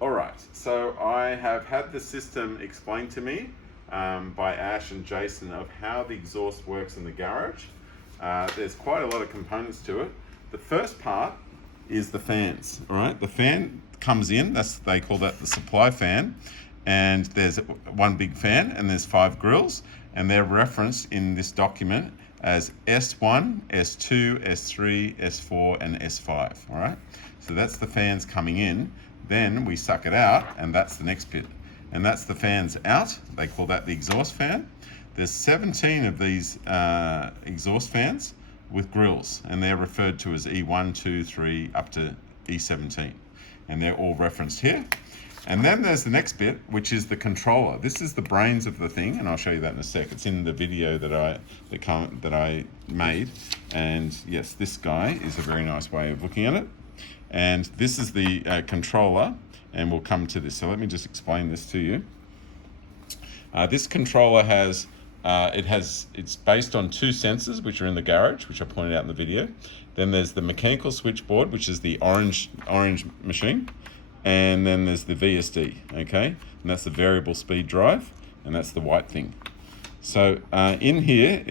All right, so I have had the system explained to me by Ash and Jason of how the exhaust works in the garage. There's quite a lot of components to it. The first part is the fans, all right? The fan comes in, they call that the supply fan, and there's one big fan and there's 5 grills, and they're referenced in this document as S1, S2, S3, S4, and S5, all right? So that's the fans coming in. Then we suck it out, and that's the next bit. And that's the fans out. They call that the exhaust fan. There's 17 of these exhaust fans with grills, and they're referred to as E1, 2, 3, up to E17. And they're all referenced here. And then there's the next bit, which is the controller. This is the brains of the thing, and I'll show you that in a sec. It's in the video that I made. And yes, this guy is a very nice way of looking at it. And this is the controller, and we'll come to this. So let me just explain this to you. This controller it's based on 2 sensors, which are in the garage, which I pointed out in the video. Then there's the mechanical switchboard, which is the orange machine. And then there's the VSD, okay? And that's the variable speed drive, and that's the white thing. So in here,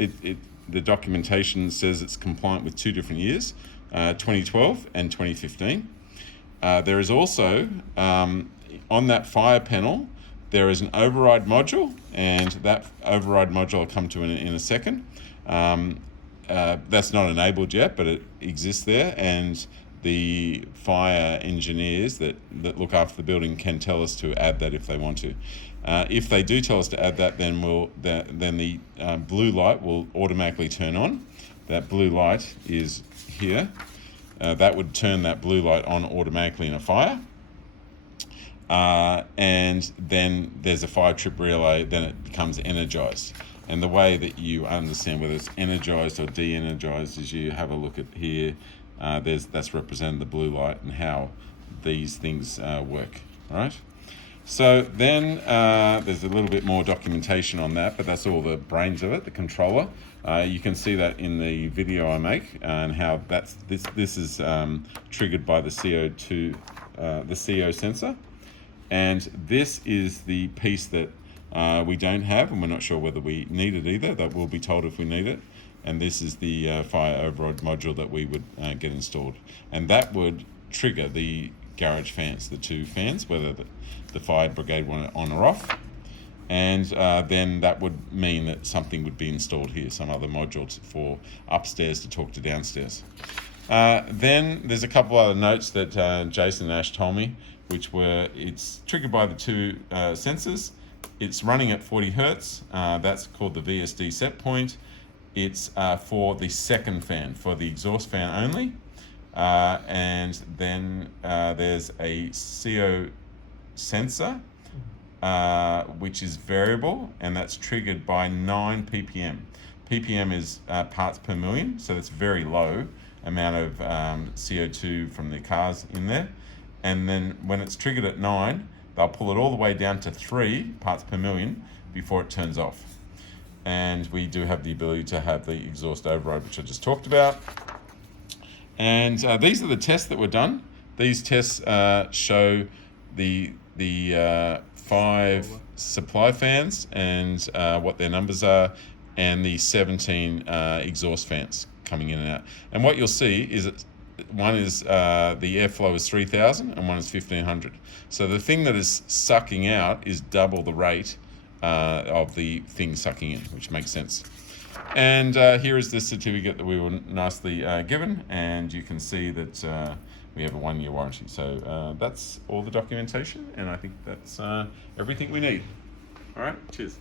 the documentation says it's compliant with 2 different years, 2012 and 2015. There is also, on that fire panel, there is an override module, and that override module I'll come to in a second. That's not enabled yet, but it exists there, and the fire engineers that look after the building can tell us to add that if they want to. If they do tell us to add that, then the blue light will automatically turn on. That blue light is here. That would turn that blue light on automatically in a fire. And then there's a fire trip relay, then it becomes energized. And the way that you understand whether it's energized or de-energized is you have a look at here. That's represented the blue light and how these things work, all right? So then there's a little bit more documentation on that, but that's all the brains of it, the controller. You can see that in the video I make, and how this is triggered by the CO2, the CO sensor. And this is the piece that we don't have, and we're not sure whether we need it either. That we'll be told if we need it. And this is the fire override module that we would get installed. And that would trigger the garage fans, the 2 fans, whether the fire brigade want it on or off. And then that would mean that something would be installed here, some other module for upstairs to talk to downstairs. Then there's a couple other notes that Jason and Ash told me, which were, it's triggered by the 2 sensors. It's running at 40 hertz. That's called the VSD set point. It's for the second fan, for the exhaust fan only. And then there's a CO sensor, which is variable, and that's triggered by 9 ppm. ppm is parts per million, so that's very low amount of CO2 from the cars in there. And then when it's triggered at 9, they'll pull it all the way down to 3 parts per million before it turns off. And we do have the ability to have the exhaust override, which I just talked about. And these are the tests that were done. These tests show the 5 supply fans and what their numbers are, and the 17 exhaust fans coming in and out. And what you'll see is that one is the airflow is 3,000 and one is 1,500. So the thing that is sucking out is double the rate of the thing sucking in, which makes sense. And here is the certificate that we were nicely given, and you can see that we have a 1-year warranty. So that's all the documentation, and I think that's everything we need. All right, cheers.